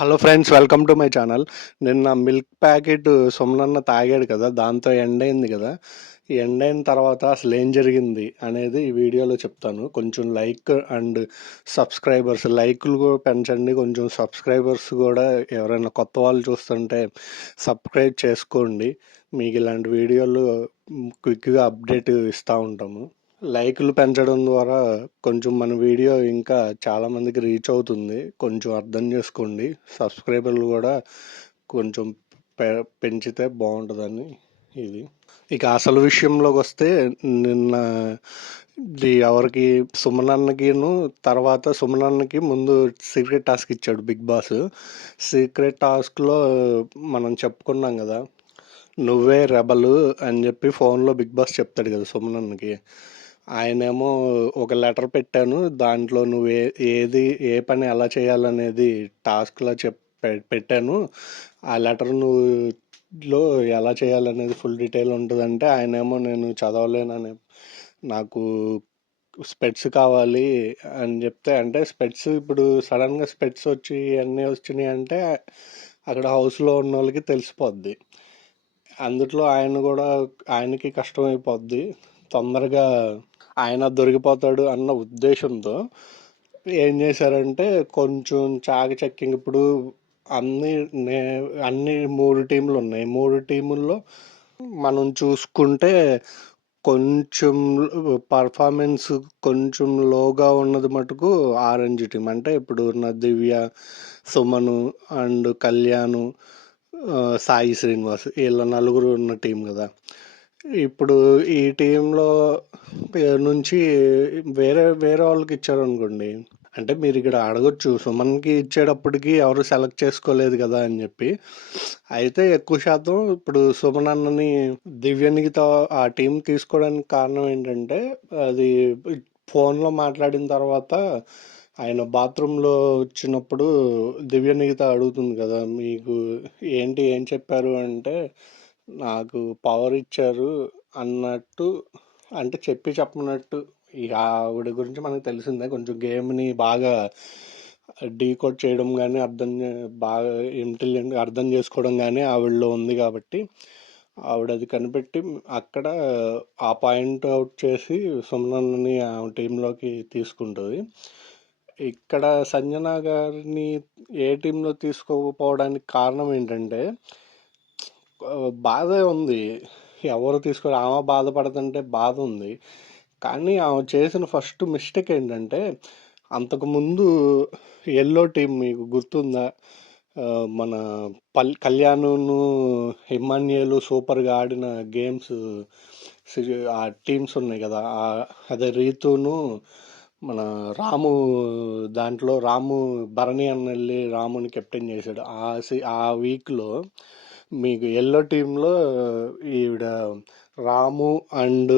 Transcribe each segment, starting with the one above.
Hello friends, welcome to my channel. నిన్న milk packet సొమనన్న తాగాడు కదా, దాంతో ఎండైంది కదా. ఈ ఎండైన తర్వాత అసలు ఏం జరిగింది అనేది ఈ వీడియోలో చెప్తాను. కొంచెం లైక్ అండ్ సబ్స్క్రైబర్స్, లైక్లు కూడా పెంచండి. కొంచెం సబ్స్క్రైబర్స్ కూడా ఎవరైనా కొత్త వాళ్ళు చూస్తుంటే సబ్స్క్రైబ్ చేసుకోండి. మీకు ఇలాంటి వీడియోలు క్విక్గా అప్డేట్ ఇస్తూ ఉంటాము. లైక్లు పెంచడం ద్వారా కొంచెం మన వీడియో ఇంకా చాలామందికి రీచ్ అవుతుంది. కొంచెం అర్థం చేసుకోండి. సబ్స్క్రైబర్లు కూడా కొంచెం పెంచితే బాగుంటుందని ఇది. ఇక అసలు విషయంలోకి వస్తే, నిన్న ఎవరికి సుమనన్నకిను, తర్వాత సుమనన్నకి ముందు సీక్రెట్ టాస్క్ ఇచ్చాడు బిగ్ బాస్. సీక్రెట్ టాస్క్లో మనం చెప్పుకున్నాం కదా, నువ్వే రెబలు అని చెప్పి ఫోన్లో బిగ్ బాస్ చెప్తాడు కదా సుమనన్నకి. ఆయనేమో ఒక లెటర్ పెట్టాను, దాంట్లో నువ్వు ఏది ఏ పని ఎలా చేయాలనేది టాస్క్లా పెట్టాను. ఆ లెటర్ నువ్వులో ఎలా చేయాలనేది ఫుల్ డీటెయిల్ ఉంటుందంటే, ఆయనేమో నేను చదవలేనని, నాకు స్పెట్స్ కావాలి అని చెప్తే, అంటే స్పెట్స్ ఇప్పుడు సడన్గా స్పెట్స్ వచ్చి అన్నీ వచ్చినాయి అంటే అక్కడ హౌస్లో ఉన్న వాళ్ళకి తెలిసిపోద్ది. అందుట్లో ఆయనకి కష్టమైపోద్ది, తొందరగా ఆయన దొరికిపోతాడు అన్న ఉద్దేశంతో ఏం చేశారంటే, కొంచెం చాకచక్యంగా ఇప్పుడు అన్ని 3 టీంలు ఉన్నాయి. 3 టీముల్లో మనం చూసుకుంటే కొంచెం పర్ఫార్మెన్స్ కొంచెం లోగా ఉన్నది మటుకు ఆరెంజ్ టీం. అంటే ఇప్పుడు ఉన్న దివ్య, సుమను అండ్ కళ్యాణ్, సాయి శ్రీనివాస్, వీళ్ళ నలుగురు ఉన్న టీం కదా. ఇప్పుడు ఈ టీంలో నుంచి వేరే వేరే వాళ్ళకి ఇచ్చారు అనుకోండి, అంటే మీరు ఇక్కడ అడగొచ్చు సుమన్కి ఇచ్చేటప్పటికి ఎవరు సెలెక్ట్ చేసుకోలేదు కదా అని చెప్పి. అయితే ఎక్కువ శాతం ఇప్పుడు సుమన్ అన్నని దివ్యనిగితో ఆ టీం తీసుకోవడానికి కారణం ఏంటంటే, అది ఫోన్లో మాట్లాడిన తర్వాత ఆయన బాత్రూంలో వచ్చినప్పుడు దివ్యనిగిత అడుగుతుంది కదా, మీకు ఏం చెప్పారు అంటే, నాకు పవర్ ఇచ్చారు అన్నట్టు, అంటే చెప్పనట్టు. ఇక ఆవిడ గురించి మనకు తెలిసిందే, కొంచెం గేమ్ని బాగా డీకోడ్ చేయడం కానీ బాగా ఇంటెలిజెంట్ అర్థం చేసుకోవడం కానీ ఆవిడలో ఉంది కాబట్టి ఆవిడ అది కనిపెట్టి అక్కడ ఆ పాయింట్ అవుట్ చేసి సుమనన్నని ఆ టీంలోకి తీసుకుంటుంది. ఇక్కడ సంజన గారిని ఏ టీంలో తీసుకోకపోవడానికి కారణం ఏంటంటే, బాధే ఉంది. ఎవరు ఆమె బాధపడుతుంటే బాధ ఉంది. కానీ ఆమె చేసిన ఫస్ట్ మిస్టేక్ ఏంటంటే, అంతకుముందు ఎల్లో టీం మీకు గుర్తుందా, మన కళ్యాణ్ను ఇమ్మాన్యుయల్ సూపర్గా ఆడిన గేమ్స్, ఆ టీమ్స్ ఉన్నాయి కదా, అదే రీతును మన రాము, దాంట్లో రాము భరణి అన్న వెళ్ళి రాముని కెప్టెన్ చేశాడు. ఆ వీక్లో మీకు ఎల్లో టీంలో ఈవిడ రాము అండ్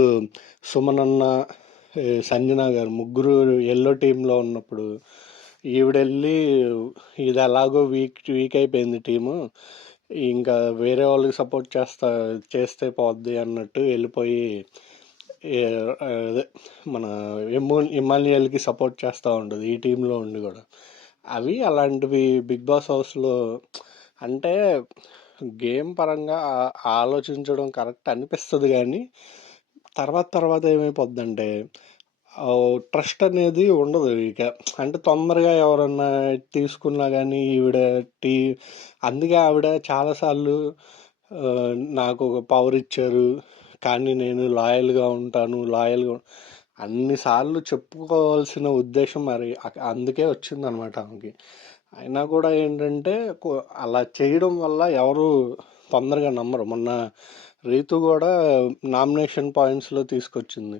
సుమనన్న, సంజన గారు ముగ్గురు ఎల్లో టీంలో ఉన్నప్పుడు ఈవిడెళ్ళి, ఇది ఎలాగో వీక్ అయిపోయింది టీము, ఇంకా వేరే వాళ్ళకి సపోర్ట్ చేస్తే పోద్ది అన్నట్టు వెళ్ళిపోయి అదే మన ఇమాన్యుయల్కి సపోర్ట్ చేస్తూ ఉంటుంది ఈ టీంలో ఉండి కూడా. అవి అలాంటివి బిగ్ బాస్ హౌస్లో, అంటే గేమ్ పరంగా ఆలోచించడం కరెక్ట్ అనిపిస్తుంది, కానీ తర్వాత ఏమైపోద్దంటే ట్రస్ట్ అనేది ఉండదు ఇక. అంటే తొందరగా ఎవరన్నా తీసుకున్నా కానీ అందుకే ఆవిడ చాలాసార్లు నాకు ఒక పవర్ ఇచ్చారు కానీ నేను లాయల్గా ఉంటాను, అన్నిసార్లు చెప్పుకోవాల్సిన ఉద్దేశం మరి అందుకే వచ్చిందనమాట ఆమెకి. అయినా కూడా ఏంటంటే, అలా చేయడం వల్ల ఎవరు తొందరగా నమ్మరు. మొన్న రీతు కూడా నామినేషన్ పాయింట్స్లో తీసుకొచ్చింది,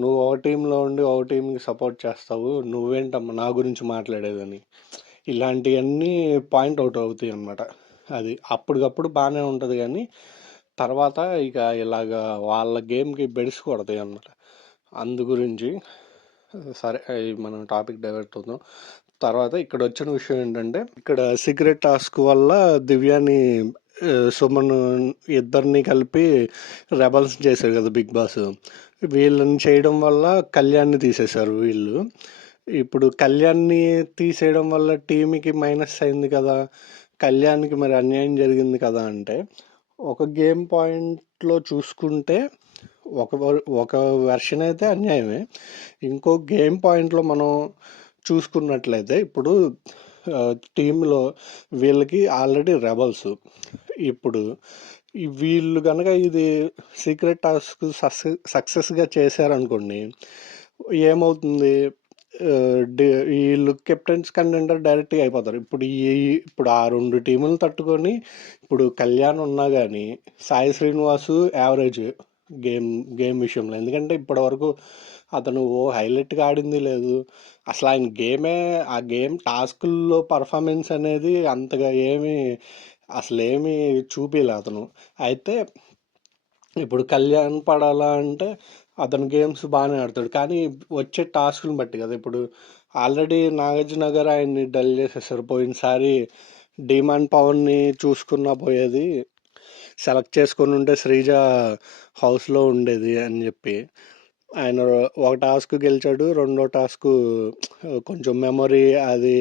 నువ్వు ఒక టీంలో ఉండి ఒక టీంకి సపోర్ట్ చేస్తావు, నువ్వేంటమ్మా నా గురించి మాట్లాడేదని. ఇలాంటివన్నీ పాయింట్ అవుట్ అవుతాయి అన్నమాట. అది అప్పటికప్పుడు బాగానే ఉంటుంది, కానీ తర్వాత ఇక ఇలాగా వాళ్ళ గేమ్కి బెడిసి కొడతాయి అన్నమాట. అందు గురించి సరే, మనం టాపిక్ డైవర్ట్ అవుతాం. తర్వాత ఇక్కడ వచ్చిన విషయం ఏంటంటే, ఇక్కడ సీక్రెట్ టాస్క్ వల్ల దివ్యాని, సుమన్ ఇద్దరిని కలిపి రెబల్స్ చేశారు కదా బిగ్ బాస్. వీళ్ళని చేయడం వల్ల కళ్యాణ్ని తీసేశారు వీళ్ళు. ఇప్పుడు కళ్యాణ్‌ని తీసేయడం వల్ల టీమ్‌కి మైనస్ అయింది కదా! కళ్యాణ్‌కి మరి అన్యాయం జరిగింది కదా! అంటే ఒక గేమ్ పాయింట్‌లో చూసుకుంటే ఒక వెర్షన్ అయితే అన్యాయమే. ఇంకో గేమ్ పాయింట్‌లో మనం చూసుకున్నట్లయితే ఇప్పుడు టీమ్‌లో వీళ్ళకి ఆల్రెడీ రెబల్స్. ఇప్పుడు వీళ్ళు గనక ఇది సీక్రెట్ టాస్క్ సక్సెస్‌గా చేశారనుకోండి, ఏమవుతుంది? వీళ్ళు కెప్టెన్స్ కంటెండర్ డైరెక్ట్‌గా అయిపోతారు. ఇప్పుడు ఆ 2 టీములను తట్టుకొని ఇప్పుడు కళ్యాణ్ ఉన్నా గానీ, Sai Srinivas average game game విషయంలో. ఎందుకంటే ఇప్పటివరకు అతను హైలైట్‌గా ఆడింది లేదు. అసలు ఆయన ఆ గేమ్ టాస్కుల్లో పర్ఫార్మెన్స్ అనేది అంతగా అసలేమీ చూపియలే అతను. అయితే ఇప్పుడు కళ్యాణ్ పడాలా అంటే అతను గేమ్స్ బాగానే ఆడతాడు, కానీ వచ్చే టాస్క్ని బట్టి కదా. ఇప్పుడు ఆల్రెడీ నాగార్జున గారు ఆయన్ని డల్ చేసేసారు. పోయినసారి డిమాండ్ పవన్ని చూసుకున్నా పోయేది, సెలెక్ట్ చేసుకొని ఉంటే శ్రీజ హౌస్లో ఉండేది అని చెప్పి ఆయన ఒక టాస్క్ గెలిచాడు. రెండో టాస్క్ కొంచెం మెమొరీ అది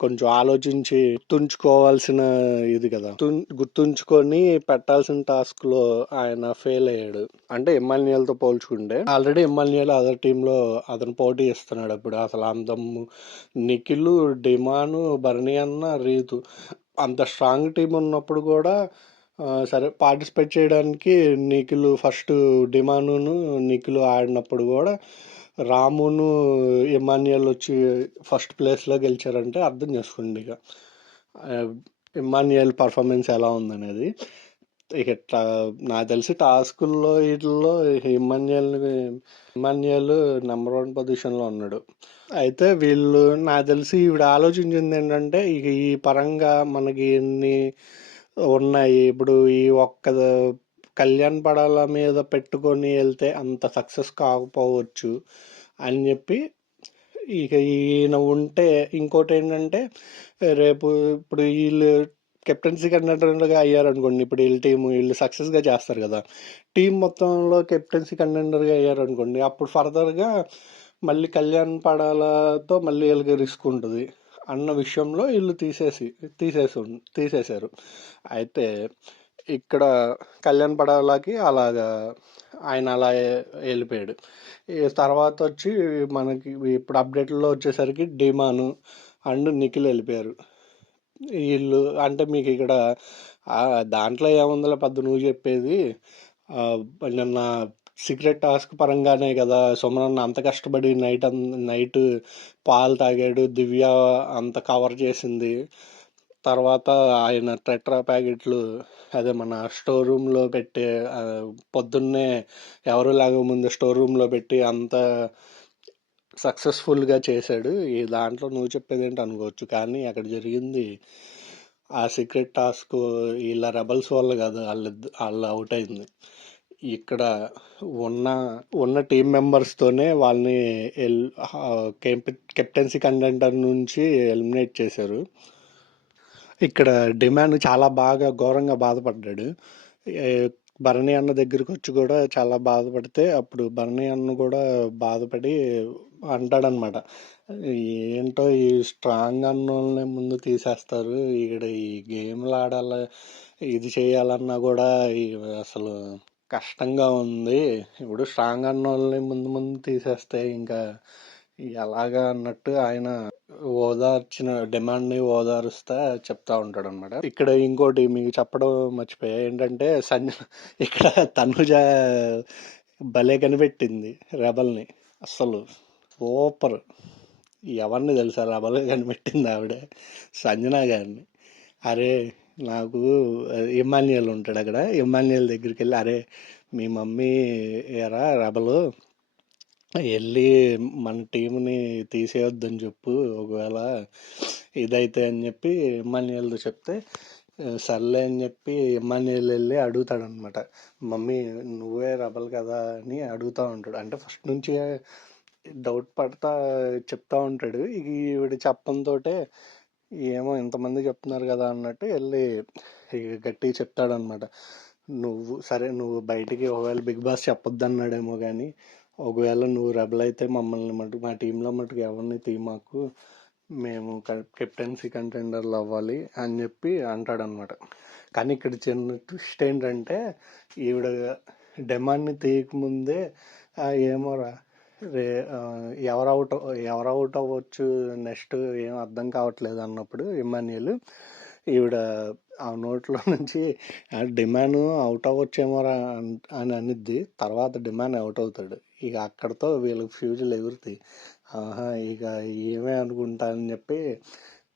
కొంచెం ఆలోచించి గుర్తుంచుకోవాల్సిన ఇది కదా, గుర్తుంచుకొని పెట్టాల్సిన టాస్క్లో ఆయన ఫెయిల్ అయ్యాడు. అంటే ఎమ్మాన్యుయల్తో పోల్చుకుంటే ఆల్రెడీ ఎమ్మాన్యుయల్ అదర్ టీంలో అతను పోటీ ఇస్తున్నాడు. అప్పుడు అసలు అందము నిఖిల్, డిమాను, బర్నీ అన్న, రీతు అంత స్ట్రాంగ్ టీం ఉన్నప్పుడు కూడా సరే పార్టిసిపేట్ చేయడానికి నిఖిల్ ఫస్ట్ డిమానును నిఖిల్ ఆడినప్పుడు కూడా రామును ఇమాన్యుయల్ వచ్చి ఫస్ట్ ప్లేస్లో గెలిచారంటే అర్థం చేసుకోండి ఇక ఇమాన్యుయల్ పర్ఫార్మెన్స్ ఎలా ఉందనేది. ఇక నాకు తెలిసి టాస్కుల్లో వీటిల్లో ఇమాన్యుయల్ నెంబర్ 1 పొజిషన్లో ఉన్నాడు. అయితే వీళ్ళు నాకు తెలిసి ఈవిడ ఆలోచించింది ఏంటంటే ఇక ఈ పరంగా మనకి ఎన్ని ఉన్నాయి, ఇప్పుడు ఈ కళ్యాణ్ పడాల మీద పెట్టుకొని వెళ్తే అంత సక్సెస్ కాకపోవచ్చు అని చెప్పి ఇక ఈయన ఉంటే ఇంకోటి ఏంటంటే రేపు ఇప్పుడు వీళ్ళు కెప్టెన్సీ కంటెండర్గా అయ్యారనుకోండి, ఇప్పుడు వీళ్ళు సక్సెస్గా చేస్తారు కదా, టీం మొత్తంలో కెప్టెన్సీ కంటెండర్గా అయ్యారనుకోండి, అప్పుడు ఫర్దర్గా మళ్ళీ కళ్యాణ్ పడాలతో మళ్ళీ వీళ్ళకి రిస్క్ ఉంటుంది అన్న విషయంలో వీళ్ళు తీసేశారు. అయితే ఇక్కడ కళ్యాణ్ పడాలకి అలాగా ఆయన అలా వెళ్ళిపోయాడు. తర్వాత వచ్చి మనకి ఇప్పుడు అప్డేట్లో వచ్చేసరికి డిమాను అండ్ నిఖిల్ వెళ్ళిపోయారు. వీళ్ళు అంటే మీకు ఇక్కడ దాంట్లో ఏముందిలే పెద్ద నువ్వు చెప్పేది, నిన్న సీక్రెట్ టాస్క్ పరంగానే కదా సుమనన్న అంత కష్టపడి నైట్ పాలు తాగాడు, దివ్య అంత కవర్ చేసింది. తర్వాత ఆయన టెట్రా ప్యాకెట్లు అదే మన స్టోర్ రూమ్లో పెట్టి పొద్దున్నే ఎవరు లేకముందు స్టోర్ రూమ్లో పెట్టి అంత సక్సెస్ఫుల్గా చేశాడు. ఈ దాంట్లో నువ్వు చెప్పేది ఏంటి అనుకోవచ్చు, కానీ అక్కడ జరిగింది ఆ సీక్రెట్ టాస్క్ వీళ్ళ రెబల్స్ వల్ల కాదు, వాళ్ళు అవుట్ అయింది. ఇక్కడ ఉన్న టీం మెంబర్స్తోనే వాళ్ళని కెప్టెన్సీ కంటెండర్ నుంచి ఎలిమినేట్ చేశారు. ఇక్కడ డిమాండ్ చాలా బాగా ఘోరంగా బాధపడ్డాడు. భరణి అన్న దగ్గరికి వచ్చి కూడా చాలా బాధపడితే అప్పుడు భరణి అన్న కూడా బాధపడి అంటాడనమాట, ఏంటో ఈ స్ట్రాంగ్ అన్నోళ్ళని ముందు తీసేస్తారు, ఇక్కడ ఈ గేమ్లు ఆడాల ఇది చేయాలన్నా కూడా అసలు కష్టంగా ఉంది, ఇప్పుడు స్ట్రాంగ్ అన్నోళ్ళని ముందు తీసేస్తే ఇంకా ఎలాగా అన్నట్టు ఆయన డిమాండ్ని ఓదారుస్తా చెప్తా ఉంటాడు అనమాట. ఇక్కడ ఇంకోటి మీకు చెప్పడం మర్చిపోయా ఏంటంటే ఇక్కడ తనుజ భలే కనిపెట్టింది రెబల్ని, అస్సలు సూపర్. ఎవరిని తెలుసా రెబల్గా కనిపెట్టింది ఆవిడ? సంజన గారిని. అరే నాకు ఇమాన్యుయల్ ఉంటాడు అక్కడ, ఇమాన్యుయల్ దగ్గరికి వెళ్ళి అరే మీ మమ్మీ ఎరా రెబలు వెళ్ళి మన టీంని తీసేయొద్దని చెప్పు ఒకవేళ ఇదైతే అని చెప్పి ఇమాన్యుయల్తో చెప్తే సర్లే అని చెప్పి ఇమాన్యుయల్ వెళ్ళి అడుగుతాడనమాట, మమ్మీ నువ్వే రెబల్ కదా అని అడుగుతూ ఉంటాడు. అంటే ఫస్ట్ నుంచి డౌట్ పడతా చెప్తా ఉంటాడు. ఈవిడ చెప్పడంతో ఏమో ఇంతమంది చెప్తున్నారు కదా అన్నట్టు వెళ్ళి గట్టిగా చెప్తాడనమాట, నువ్వు బయటికి ఒకవేళ బిగ్ బాస్ చెప్పొద్దు అన్నాడేమో కానీ ఒకవేళ నువ్వు రెబల్ అయితే మమ్మల్ని మటుకు మా టీంలో మటుకు ఎవరిని మాకు మేము కెప్టెన్సీ కంటెండర్లు అవ్వాలి అని చెప్పి అంటాడనమాట. కానీ ఇక్కడ చిన్న ట్విస్ట్ ఏంటంటే ఈవిడ డెమాన్ని తీయకముందే ఏమోరా రే ఎవరు అవుట్ అవ్వచ్చు నెక్స్ట్ ఏం అర్థం కావట్లేదు అన్నప్పుడు ఇమ్మాన్యుయల్ ఈవిడ ఆ నోట్లో నుంచి డిమాండ్ అవుట్ అవ్వచ్చేమోరా అని అనిద్ది. తర్వాత డిమాండ్ అవుట్ అవుతాడు. ఇక అక్కడతో వీళ్ళకి ఫ్యూజులు ఎగురుతాయి. ఆహా ఇక ఏమే అనుకుంటా అని చెప్పి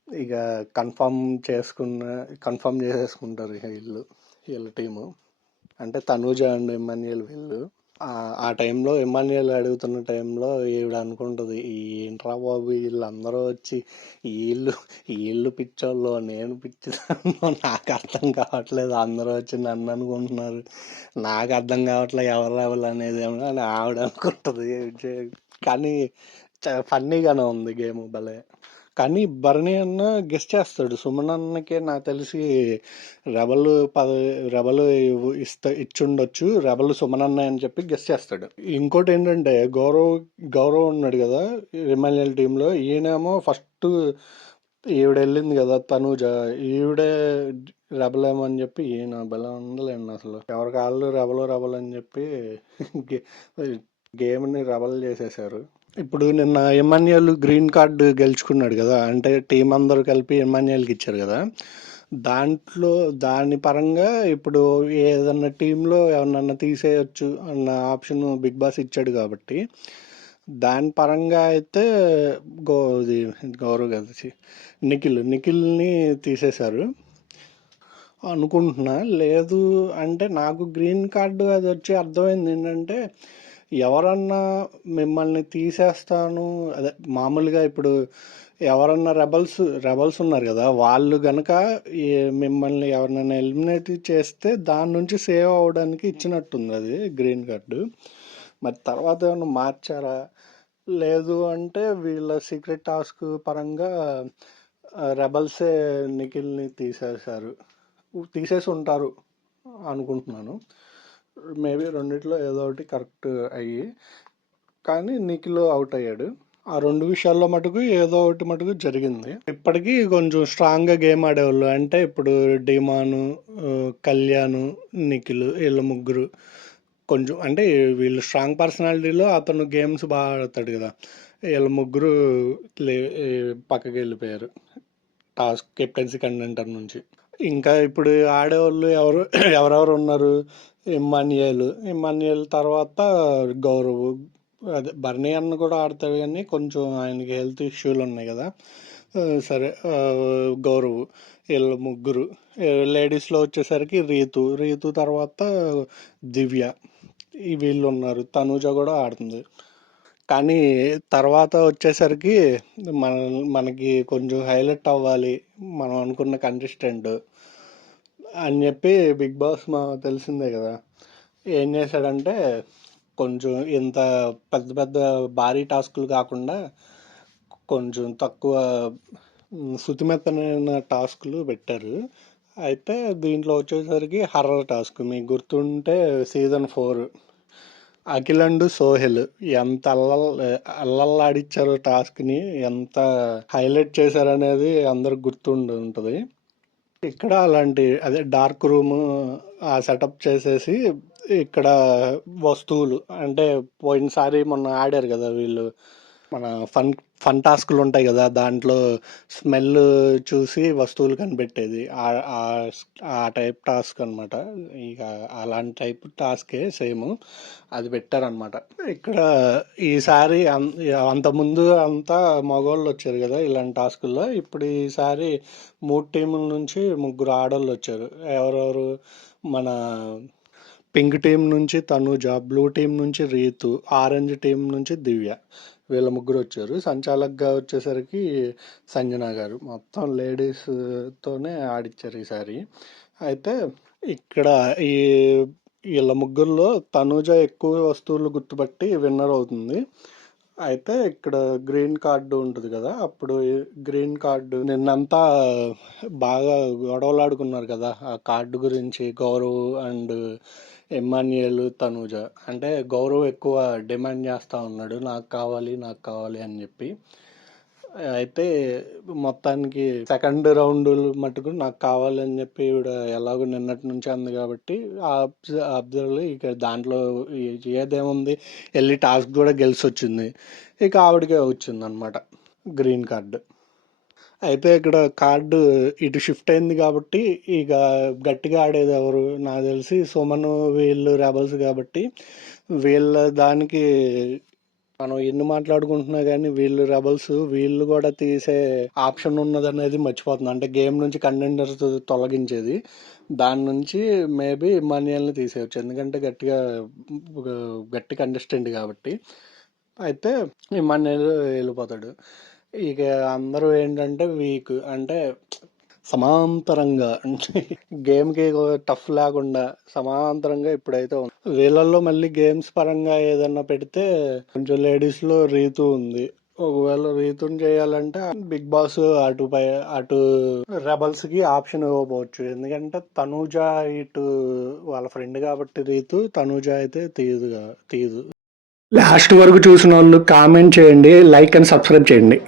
ఇక కన్ఫర్మ్ చేసేసుకుంటారు ఇక వీళ్ళ టీము. అంటే తనూజ అండ్ ఇమ్మాన్యుయల్ వీళ్ళు. ఆ టైంలో ఇమ్మాన్యుయల్ అడుగుతున్న టైంలో ఈవిడ అనుకుంటుంది, ఏంట్రా బాబు వీళ్ళందరూ వచ్చి వీళ్ళు పిచ్చోళ్ళు నేను పిచ్చిదాన్నో నాకు అర్థం కావట్లేదు, అందరూ వచ్చి నన్ను అనుకుంటున్నారు, నాకు అర్థం కావట్లేదు ఎవరు రావాలి అనేది ఏమో అని ఆవిడ అనుకుంటుంది. కానీ ఫన్నీగానే ఉంది గేమ్ భలే. కానీ భరణి అన్న గెస్ట్ చేస్తాడు. సుమన్ అన్నకే నాకు తెలిసి రెబల్ ఇచ్చుండొచ్చు, రెబల్ సుమన్ అన్న అని చెప్పి గెస్ట్ చేస్తాడు. ఇంకోటి ఏంటంటే గౌరవ్ ఉన్నాడు కదా ఎమ్మెల్యేల టీంలో, ఈయనేమో ఫస్ట్ ఈవిడ వెళ్ళింది కదా తనూజ, ఈవిడే రెబల్ ఏమో అని చెప్పి ఈయన బలం ఉండలేండి అసలు. ఎవరి కాళ్ళు రెబల్ అని చెప్పి గేమ్ని రెబల్ చేసేసారు. ఇప్పుడు నిన్న ఎమ్మాన్యుయల్ గ్రీన్ కార్డు గెలుచుకున్నాడు కదా, అంటే టీం అందరూ కలిపి ఎమ్మాన్యుయల్కి ఇచ్చారు కదా, దాని పరంగా ఇప్పుడు ఏదన్నా టీంలో ఎవరినన్నా తీసేయచ్చు అన్న ఆప్షన్ బిగ్ బాస్ ఇచ్చాడు కాబట్టి దాని పరంగా అయితే గౌరవ్ కదా నిఖిల్ని తీసేశారు అనుకుంటున్నా. లేదు అంటే నాకు గ్రీన్ కార్డు అది వచ్చి అర్థమైంది ఏంటంటే, ఎవరన్నా మిమ్మల్ని తీసేస్తాను అదే మామూలుగా ఇప్పుడు ఎవరన్నా రెబల్స్ ఉన్నారు కదా, వాళ్ళు గనక మిమ్మల్ని ఎవరినైనా ఎలిమినేట్ చేస్తే దాని నుంచి సేవ్ అవ్వడానికి ఇచ్చినట్టుంది అది గ్రీన్ కార్డు. మరి తర్వాత ఏమైనా మార్చారా లేదు అంటే వీళ్ళ సీక్రెట్ టాస్క్ పరంగా రెబల్సే నిఖిల్ని తీసేసి ఉంటారు అనుకుంటున్నాను. మేబీ రెండిట్లో ఏదో ఒకటి కరెక్ట్ అయ్యి, కానీ నిఖిల్ అవుట్ అయ్యాడు. ఆ రెండు విషయాల్లో మటుకు ఏదో ఒకటి మటుకు జరిగింది. ఇప్పటికీ కొంచెం స్ట్రాంగ్గా గేమ్ ఆడేవాళ్ళు అంటే ఇప్పుడు డిమాను, కళ్యాణ్, నిఖిల్ వీళ్ళ ముగ్గురు కొంచెం అంటే వీళ్ళు స్ట్రాంగ్ పర్సనాలిటీలో అతను గేమ్స్ బాగా ఆడతాడు కదా, వీళ్ళ ముగ్గురు పక్కకి వెళ్ళిపోయారు టాస్క్ కెప్టెన్సీ కంటెండర్ నుంచి. ఇంకా ఇప్పుడు ఆడేవాళ్ళు ఎవరెవరు ఉన్నారు, ఇమ్మాన్యుయల్ తర్వాత గౌరవ్, అదే బర్నీ అన్న కూడా ఆడతాడు కానీ కొంచెం ఆయనకి హెల్త్ ఇష్యూలు ఉన్నాయి కదా, సరే గౌరవ్, వీళ్ళు ముగ్గురు. లేడీస్లో వచ్చేసరికి రీతు తర్వాత దివ్య, వీళ్ళు ఉన్నారు. తనూజ కూడా ఆడుతుంది. కానీ తర్వాత వచ్చేసరికి మనకి కొంచెం హైలైట్ అవ్వాలి మనం అనుకున్న కంటెస్టెంట్ అని చెప్పి బిగ్ బాస్ తెలిసిందే కదా ఏం చేశాడంటే, కొంచెం ఇంత పెద్ద పెద్ద భారీ టాస్కులు కాకుండా కొంచెం తక్కువ శుతిమెత్తనైన టాస్కులు పెట్టారు. అయితే దీంట్లో వచ్చేసరికి హర్రర్ టాస్క్, మీకు గుర్తుంటే సీజన్ 4 అఖిల్ అండ్ సోహెల్ ఎంత అల్లల్లాడిచ్చారో టాస్క్ని, ఎంత హైలైట్ చేశారనేది అందరికి గుర్తుండి ఉంటుంది. ఇక్కడ అలాంటి అదే డార్క్ రూమ్ ఆ సెటప్ చేసేసి ఇక్కడ వస్తువులు అంటే పోయినసారి మొన్న ఆడారు కదా వీళ్ళు, మన ఫన్ టాస్క్లు ఉంటాయి కదా, దాంట్లో స్మెల్ చూసి వస్తువులు కనిపెట్టేది ఆ టైప్ టాస్క్ అనమాట. ఇక అలాంటి టైప్ టాస్కే సేమ్ అది పెట్టారనమాట. ఇక్కడ ఈసారి అంతకుముందు అంతా మగవాళ్ళు వచ్చారు కదా ఇలాంటి టాస్కుల్లో, ఇప్పుడు ఈసారి 3 టీముల నుంచి 3 ఆడవాళ్ళు వచ్చారు. ఎవరెవరు, మన పింక్ టీం నుంచి తనూజ, బ్లూ టీం నుంచి రీతు, ఆరెంజ్ టీం నుంచి దివ్య, వీళ్ళ ముగ్గురు వచ్చారు. సంచాలక్గా వచ్చేసరికి సంజన గారు. మొత్తం లేడీస్తోనే ఆడిచ్చారు ఈసారి. అయితే ఇక్కడ వీళ్ళ ముగ్గురులో తనూజ ఎక్కువ వస్తువులు గుర్తుపట్టి విన్నర్ అవుతుంది. అయితే ఇక్కడ గ్రీన్ కార్డు ఉంటుంది కదా, అప్పుడు గ్రీన్ కార్డు నిన్నంతా బాగా గొడవలాడుకున్నారు కదా ఆ కార్డు గురించి, గౌరవ్ అండ్ ఎమ్మాన్యుయల్, తనూజ. అంటే గౌరవ్ ఎక్కువ డిమాండ్ చేస్తూ ఉన్నాడు, నాకు కావాలి నాకు కావాలి అని చెప్పి. అయితే మొత్తానికి సెకండ్ రౌండ్ మటుకు నాకు కావాలని చెప్పి ఈవిడ ఎలాగో నిన్నటి నుంచి అంది కాబట్టి అబ్జర్వ్ ఇక దాంట్లో ఏదేముంది, వెళ్ళి టాస్క్ కూడా గెలిచి వచ్చింది. ఇక ఆవిడకే వచ్చింది అనమాట గ్రీన్ కార్డు. అయితే ఇక్కడ కార్డు ఇటు షిఫ్ట్ అయింది కాబట్టి ఇక గట్టిగా ఆడేది ఎవరు, నాకు తెలిసి సుమన్ వీళ్ళు రెబల్స్ కాబట్టి వీళ్ళ దానికి మనం ఎన్ని మాట్లాడుకుంటున్నా కానీ వీళ్ళు రెబల్స్, వీళ్ళు కూడా తీసే ఆప్షన్ ఉన్నదనేది మర్చిపోతుంది. అంటే గేమ్ నుంచి కంటెండర్స్ తొలగించేది, దాని నుంచి మేబీ ఇమాన్యుయల్ని తీసేయచ్చు, ఎందుకంటే గట్టి కంటెస్టెంట్ కాబట్టి. అయితే ఇమాన్యుయల్ వెళ్ళిపోతాడు. ఇక అందరూ ఏంటంటే వీక్ అంటే సమాంతరంగా, అంటే గేమ్కి టఫ్ లేకుండా సమాంతరంగా ఇప్పుడైతే ఉంది. వీళ్ళల్లో మళ్ళీ గేమ్స్ పరంగా ఏదన్నా పెడితే కొంచెం లేడీస్లో రీతు ఉంది. ఒకవేళ రీతుని చేయాలంటే బిగ్ బాస్ అటు రెబల్స్ కి ఆప్షన్ ఇవ్వకపోవచ్చు, ఎందుకంటే తనూజ ఇటు వాళ్ళ ఫ్రెండ్ కాబట్టి రీతు, తనూజ అయితే తీయదు. లాస్ట్ వరకు చూసిన వాళ్ళు కామెంట్ చేయండి, లైక్ అండ్ సబ్స్క్రైబ్ చేయండి.